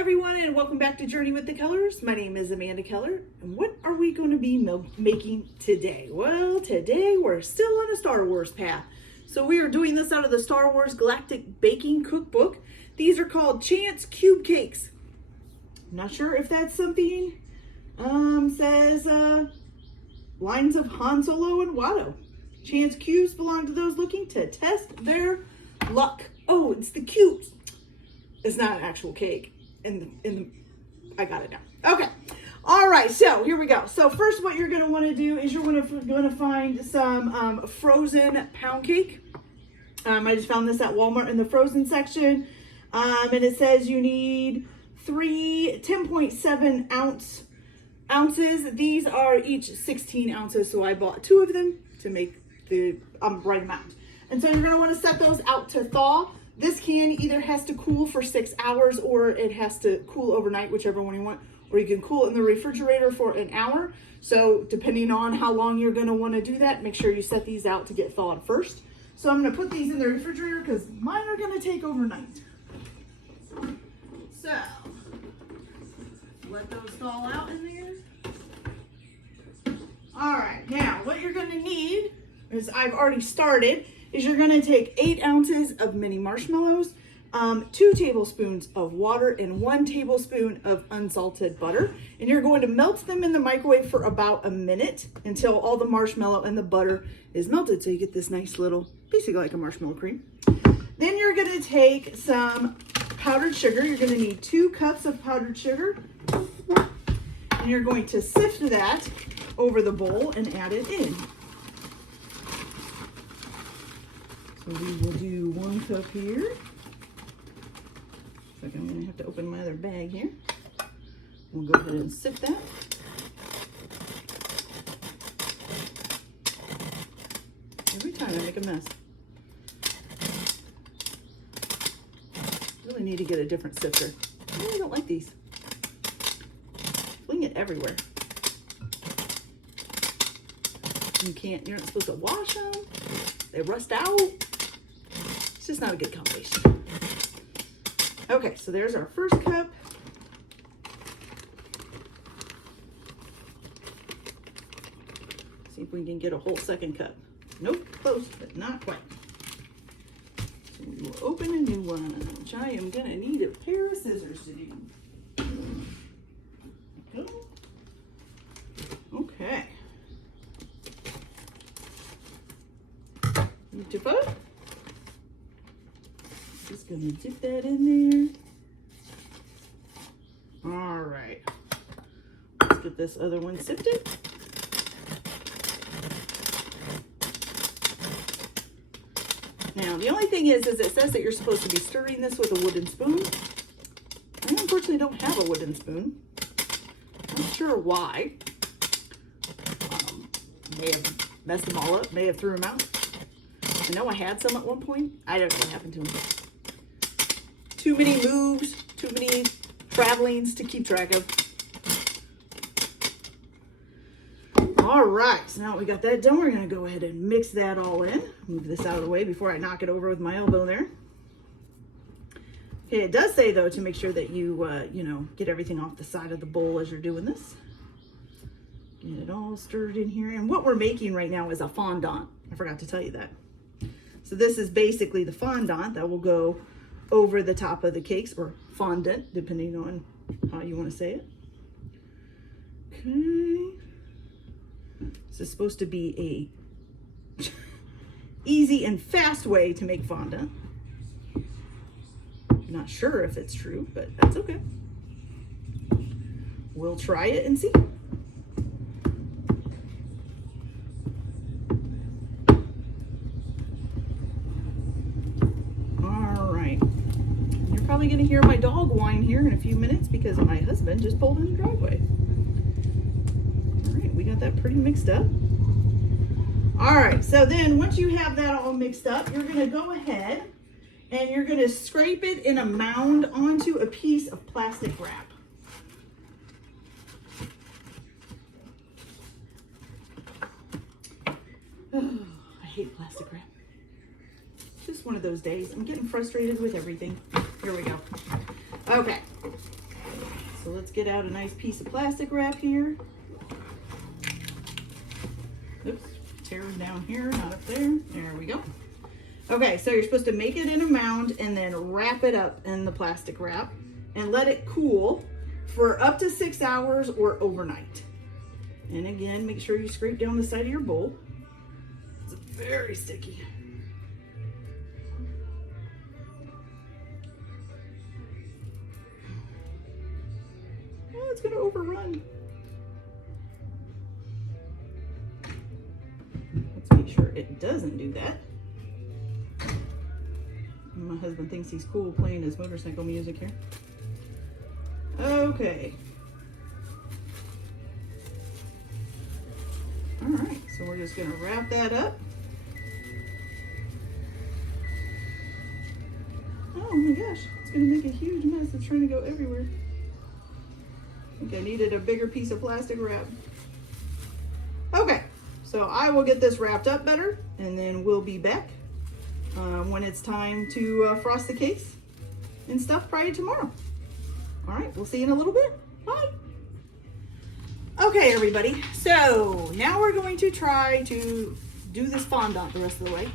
everyone, and welcome back to Journey with the Kellers. My name is Amanda Keller, and what are we going to be making today? Well, today we're still on a Star Wars path. So we are doing this out of the Star Wars Galactic Baking Cookbook. These are called Chance Cube Cakes. I'm not sure if that's something, says lines of Han Solo and Watto. Chance cubes belong to those looking to test their luck. Oh, it's the cubes. It's not an actual cake. I got it now. Okay. All right. So here we go. So first, what you're going to want to do is you're going to find some frozen pound cake. I just found this at Walmart in the frozen section. And it says you need 10.7 ounces. These are each 16 ounces. So I bought 2 of them to make the right amount. And so you're going to want to set those out to thaw. This can either has to cool for 6 hours or it has to cool overnight, whichever one you want, or you can cool it in the refrigerator for an hour. So depending on how long you're going to want to do that, make sure you set these out to get thawed first. So I'm going to put these in the refrigerator because mine are going to take overnight. So let those thaw out in there. All right, now what you're going to need is I've already started. Is you're going to take 8 ounces of mini marshmallows, 2 tablespoons of water, and 1 tablespoon of unsalted butter. And you're going to melt them in the microwave for about a minute until all the marshmallow and the butter is melted. So you get this nice little, basically like a marshmallow cream. Then you're going to take some powdered sugar. You're going to need 2 cups of powdered sugar. And you're going to sift that over the bowl and add it in. So we will do 1 cup here. So I'm going to have to open my other bag here. We'll go ahead and sift that. Every time I make a mess. Really need to get a different sifter. I really don't like these. Fling it everywhere. You're not supposed to wash them. They rust out. It's just not a good combination. Okay, so there's our first cup. See if we can get a whole second cup. Nope, close, but not quite. So we will open a new one, which I am gonna need a pair of scissors to do. Okay. Beautiful. Just gonna dip that in there. All right. Let's get this other one sifted. Now, the only thing is it says that you're supposed to be stirring this with a wooden spoon. I unfortunately don't have a wooden spoon. Not sure why. May have messed them all up, may have threw them out. I know I had some at one point. I don't know what happened to them. Too many moves, too many travelings to keep track of. All right, so now we got that done. We're going to go ahead and mix that all in. Move this out of the way before I knock it over with my elbow there. Okay, it does say, though, to make sure that you, get everything off the side of the bowl as you're doing this. Get it all stirred in here. And what we're making right now is a fondant. I forgot to tell you that. So this is basically the fondant that will go over the top of the cakes, or fondant, depending on how you want to say it. Okay. This is supposed to be a easy and fast way to make fondant. I'm not sure if it's true, but that's okay. We'll try it and see. Probably going to hear my dog whine here in a few minutes because my husband just pulled in the driveway. All right, we got that pretty mixed up. All right, so then once you have that all mixed up, you're going to go ahead and you're going to scrape it in a mound onto a piece of plastic wrap. Oh, I hate plastic wrap. Just one of those days. I'm getting frustrated with everything. Here we go. Okay. let's get out a nice piece of plastic wrap here. Oops, tears down here, not up there. There we go. Okay, so you're supposed to make it in a mound and then wrap it up in the plastic wrap and let it cool for up to 6 hours or overnight. And again, make sure you scrape down the side of your bowl. It's very sticky. Oh, it's gonna overrun. Let's make sure it doesn't do that. My husband thinks he's cool playing his motorcycle music here. Okay. All right, so we're just gonna wrap that up. Oh my gosh, it's gonna make a huge mess. It's trying to go everywhere. I think I needed a bigger piece of plastic wrap. Okay, so I will get this wrapped up better and then we'll be back when it's time to frost the case and stuff probably tomorrow. All right, we'll see you in a little bit. Bye. Okay, everybody, so now we're going to try to do this fondant the rest of the way.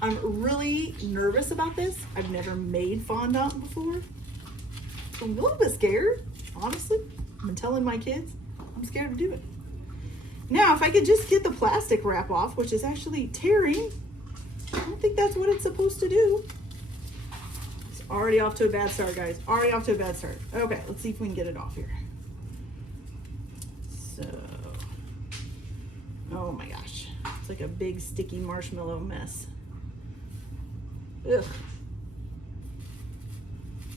I'm really nervous about this. I've never made fondant before. So I'm a little bit scared, honestly. I've been telling my kids I'm scared to do it. Now, if I could just get the plastic wrap off, which is actually tearing, I don't think that's what it's supposed to do. It's already off to a bad start, guys. Already off to a bad start. Okay, let's see if we can get it off here. So, oh my gosh. It's like a big sticky marshmallow mess. Ugh.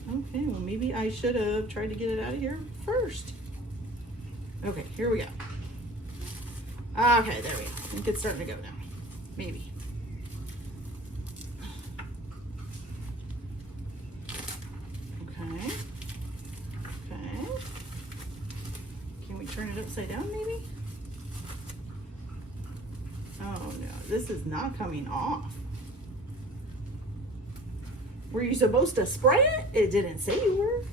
Okay, well maybe I should have tried to get it out of here first. Okay, here we go. Okay, there we go. I think it's starting to go now. Maybe. Okay. Okay. Can we turn it upside down maybe? Oh no, this is not coming off. Were you supposed to spray it? It didn't say you were.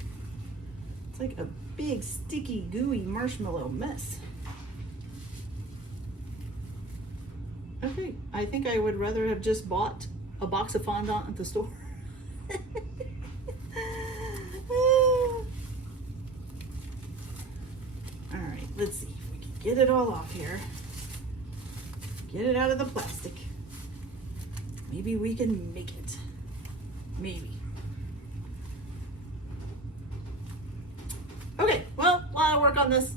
It's like a big, sticky, gooey marshmallow mess. Okay, I think I would rather have just bought a box of fondant at the store. All right, let's see if we can get it all off here. Get it out of the plastic. Maybe we can make it. Maybe. Okay, well, while I work on this,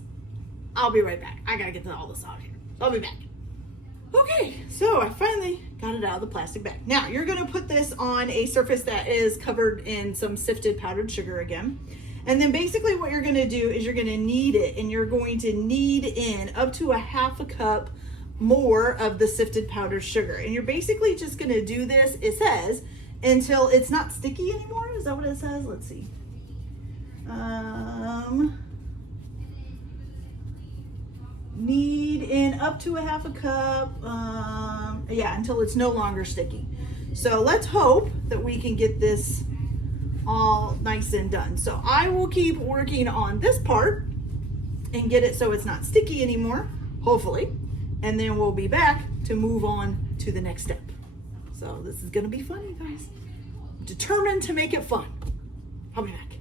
I'll be right back. I gotta get all this out here. I'll be back. Okay, so I finally got it out of the plastic bag. Now, you're gonna put this on a surface that is covered in some sifted powdered sugar again. And then basically what you're gonna do is you're gonna knead it, and you're going to knead in up to a half a cup more of the sifted powdered sugar. And you're basically just gonna do this, it says, until it's not sticky anymore. Is that what it says? Let's see. Knead in up to a half a cup. Yeah, until it's no longer sticky. So let's hope that we can get this all nice and done. So I will keep working on this part and get it so it's not sticky anymore, hopefully. And then we'll be back to move on to the next step. So this is gonna be fun, you guys. I'm determined to make it fun. I'll be back.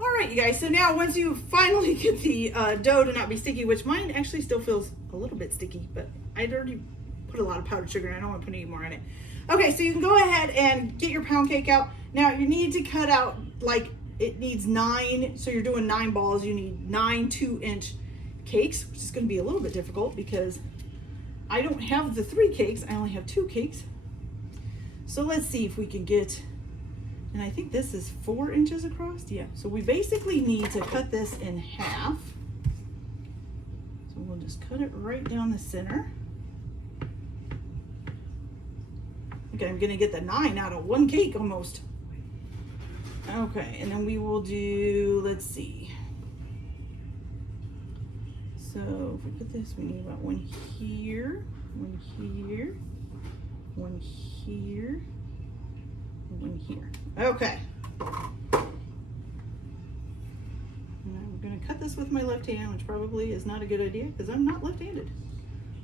All right, you guys, so now once you finally get the dough to not be sticky, which mine actually still feels a little bit sticky, but I'd already put a lot of powdered sugar and I don't want to put any more in it. Okay, so you can go ahead and get your pound cake out. Now you need to cut out, like, it needs 9, so you're doing 9 balls. You need 9 2-inch cakes, which is gonna be a little bit difficult because I don't have the 3 cakes, I only have 2 cakes. So let's see if we can get, and I think this is 4 inches across. Yeah, so we basically need to cut this in half. So we'll just cut it right down the center. Okay, I'm gonna get the 9 out of 1 cake almost. Okay, and then we will do, let's see. So if we put this, we need about 1 here, 1 here, 1 here, 1 here. Okay. Now we're gonna going to cut this with my left hand, which probably is not a good idea because I'm not left-handed.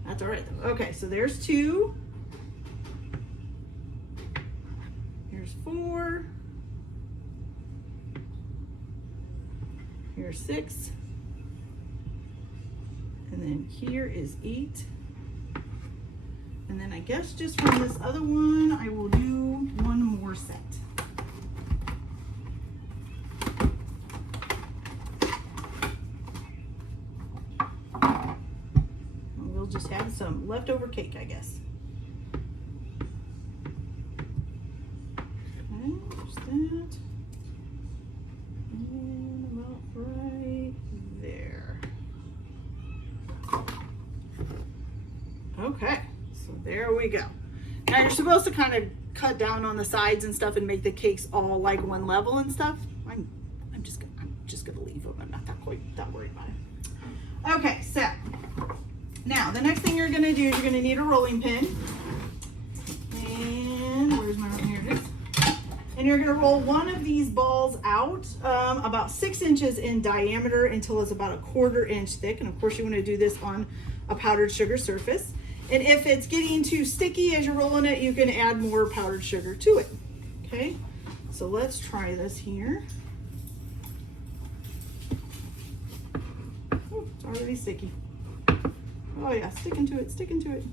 That's all right though. Okay, so there's 2. Here's 4. Here's 6. And then here is 8. And then I guess just from this other one, I will do 1 more set. We'll just have some leftover cake, I guess. Okay, there's that. And about right there. Okay, so there we go. Now you're supposed to kind of cut down on the sides and stuff and make the cakes all like one level and stuff. I'm just gonna leave them. I'm not that worried about it. Okay, so now the next thing you're gonna do is you're gonna need a rolling pin. And where's my here it is. And you're gonna roll one of these balls out about 6 inches in diameter until it's about 1/4 inch thick. And of course you want to do this on a powdered sugar surface. And if it's getting too sticky as you're rolling it, you can add more powdered sugar to it. Okay, so let's try this here. Oh, it's already sticky. Oh yeah, sticking to it, sticking to it.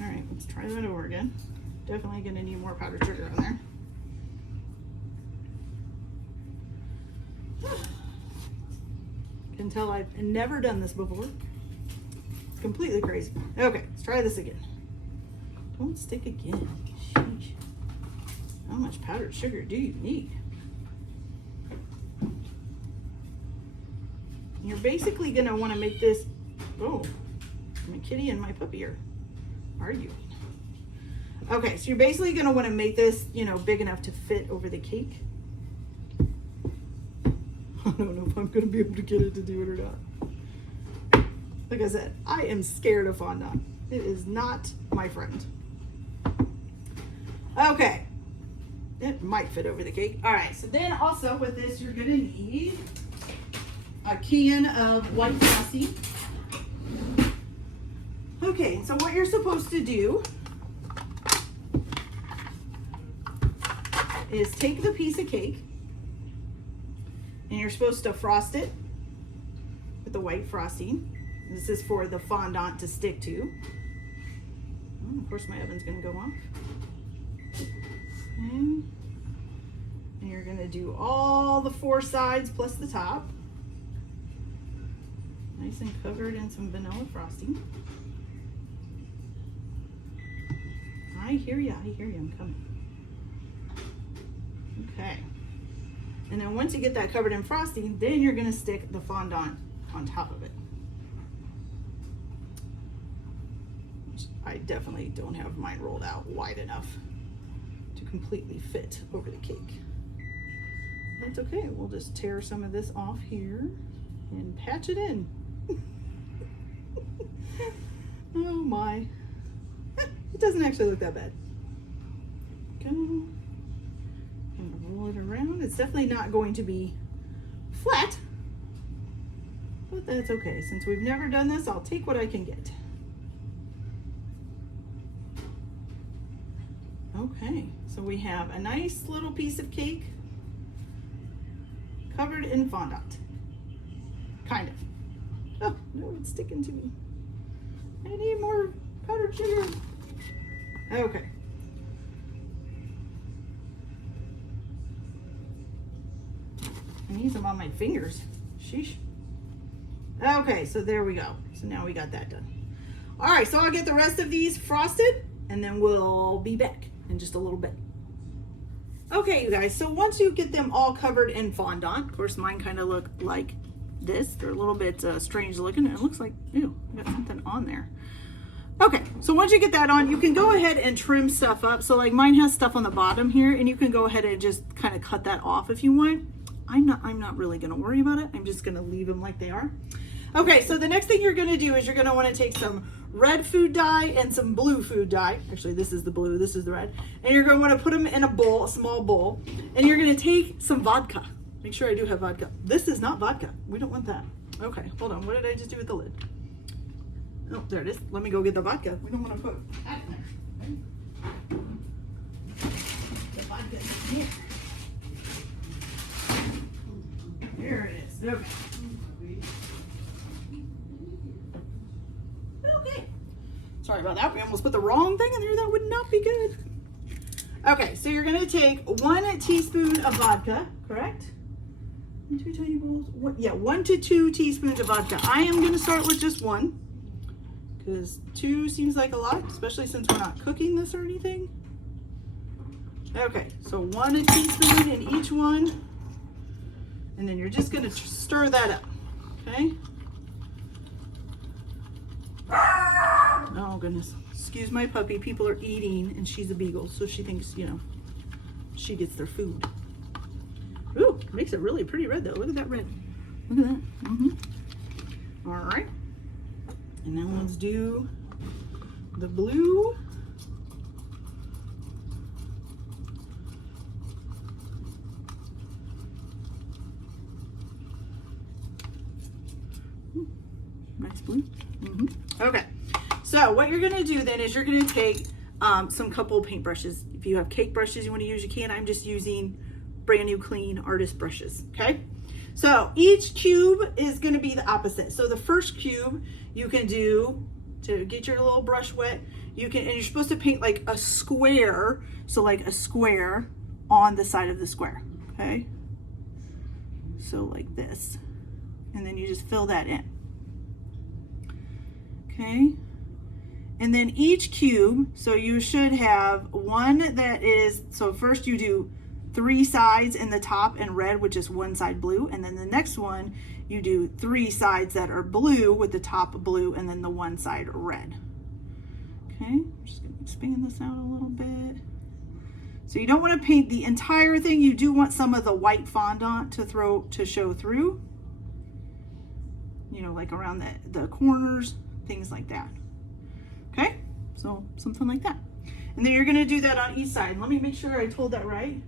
All right, let's try that over again. Definitely gonna need more powdered sugar on there. Can tell I've never done this before. It's completely crazy. Okay, let's try this again. Don't stick again. Sheesh. How much powdered sugar do you need? You're basically gonna wanna make this, oh, my kitty and my puppy are arguing. Okay, so you're basically gonna wanna make this, big enough to fit over the cake. I don't know if I'm gonna be able to get it to do it or not. Like I said, I am scared of fondant. It is not my friend. Okay, it might fit over the cake. All right, so then also with this, you're gonna need a can of white frosting. Okay, so what you're supposed to do is take the piece of cake and you're supposed to frost it with the white frosting. This is for the fondant to stick to. Oh, of course my oven's gonna go off. Okay. And you're gonna do all the 4 sides plus the top. Nice and covered in some vanilla frosting. I hear you, I'm coming. Okay. And then once you get that covered in frosting, then you're gonna stick the fondant on top of it. I definitely don't have mine rolled out wide enough to completely fit over the cake. That's okay, we'll just tear some of this off here and patch it in. Oh my. It doesn't actually look that bad. Go. I'm gonna roll it around. It's definitely not going to be flat, but that's okay. Since we've never done this, I'll take what I can get. Okay, so we have a nice little piece of cake covered in fondant. Kind of. Oh, no, it's sticking to me. I need more powdered sugar. Okay. I need some on my fingers. Sheesh. Okay, so there we go. So now we got that done. All right, so I'll get the rest of these frosted and then we'll be back in just a little bit. Okay, you guys, so once you get them all covered in fondant, of course mine kind of look like this. They're a little bit strange looking. It looks like, ew, I got something on there. Okay, so once you get that on, you can go ahead and trim stuff up. So like mine has stuff on the bottom here, and you can go ahead and just kind of cut that off if you want. I'm not really gonna worry about it. I'm just gonna leave them like they are. Okay, so the next thing you're gonna do is you're gonna wanna take some red food dye and some blue food dye. Actually, this is the blue, this is the red. And you're gonna wanna put them in a bowl, a small bowl, and you're gonna take some vodka. Make sure I do have vodka. This is not vodka. We don't want that. Okay, hold on. What did I just do with the lid? Oh, there it is. Let me go get the vodka. We don't want to put that in there. Okay? The vodka is here. There it is. Okay. Okay. Sorry about that. We almost put the wrong thing in there. That would not be good. Okay, so you're going to take 1 teaspoon of vodka, correct? 2 tiny bowls. 1 to 2 teaspoons of vodka. I am going to start with just 1 because 2 seems like a lot, especially since we're not cooking this or anything. Okay, so 1 teaspoon in each one. And then you're just going to stir that up, okay? Oh, goodness. Excuse my puppy. People are eating, and she's a beagle, so she thinks, you know, she gets their food. Ooh, makes it really pretty red, though. Look at that red. Look at that. All right. And now let's do the blue. Nice blue. Okay, so what you're gonna do then is you're gonna take some couple paintbrushes. If you have cake brushes you want to use, you can. I'm just using brand new clean artist brushes. Okay, so each cube is going to be the opposite. So the first cube you can do to get your little brush wet, you can, and you're supposed to paint like a square, so like a square on the side of the square. Okay, so like this, and then you just fill that in. Okay, and then each cube, so you should have one that is, so first you do 3 sides in the top in red, which is 1 side blue, and then the next one you do 3 sides that are blue with the top blue and then the 1 side red. Okay, I'm just gonna expand this out a little bit. So you don't want to paint the entire thing. You do want some of the white fondant to show through, you know, like around the corners, things like that. Okay, so something like that. And then you're going to do that on each side. Let me make sure I told that right.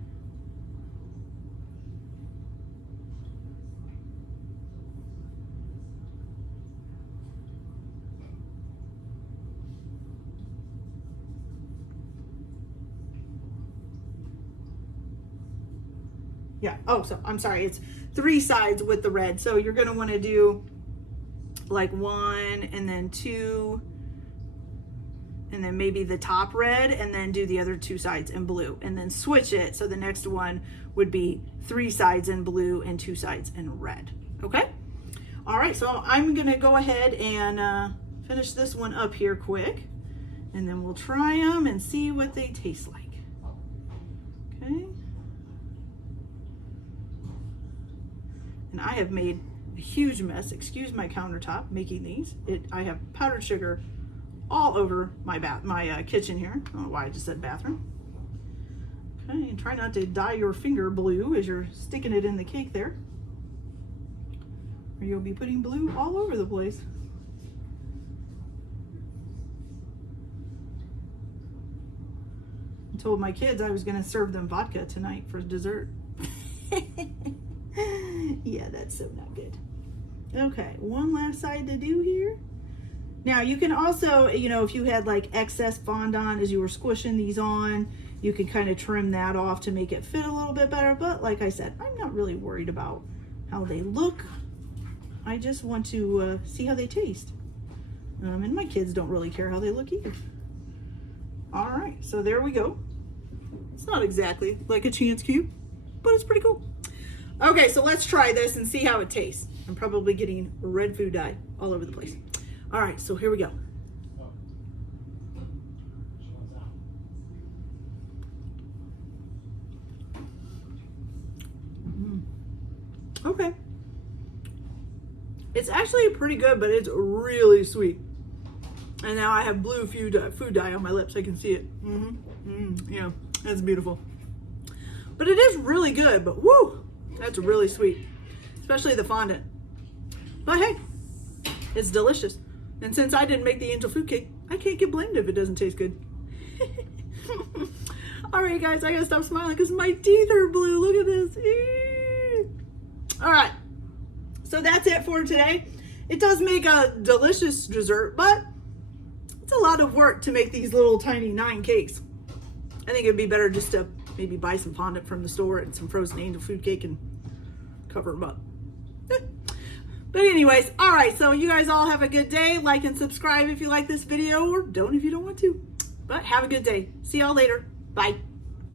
Yeah, oh, so I'm sorry, it's 3 sides with the red. So you're going to want to do like 1 and then 2 and then maybe the top red and then do the other 2 sides in blue and then switch it. So the next one would be 3 sides in blue and 2 sides in red. Okay. All right. So I'm going to go ahead and finish this one up here quick and then we'll try them and see what they taste like. Okay. And I have made a huge mess. Excuse my countertop making these. I have powdered sugar all over my kitchen here. I don't know why I just said bathroom. Okay, and try not to dye your finger blue as you're sticking it in the cake there, or you'll be putting blue all over the place. I told my kids I was going to serve them vodka tonight for dessert. Yeah, that's so not good. Okay, one last side to do here. Now you can also, you know, if you had like excess fondant as you were squishing these on, you can kind of trim that off to make it fit a little bit better. But like I said, I'm not really worried about how they look. I just want to see how they taste. And my kids don't really care how they look either. All right, so there we go. It's not exactly like a chance cube, but it's pretty cool. Okay, so let's try this and see how it tastes. I'm probably getting red food dye all over the place. All right, so here we go. Okay. It's actually pretty good, but it's really sweet. And now I have blue food dye on my lips. I can see it. Yeah, that's beautiful. But it is really good, but woo, that's really sweet. Especially the fondant. But hey, it's delicious. And since I didn't make the angel food cake, I can't get blamed if it doesn't taste good. All right, guys, I gotta stop smiling because my teeth are blue. Look at this. All right, so that's it for today. It does make a delicious dessert, but it's a lot of work to make these little tiny 9 cakes. I think it'd be better just to maybe buy some fondant from the store and some frozen angel food cake and cover them up. But anyways, all right, so you guys all have a good day. Like and subscribe if you like this video, or don't if you don't want to. But have a good day. See y'all later. Bye.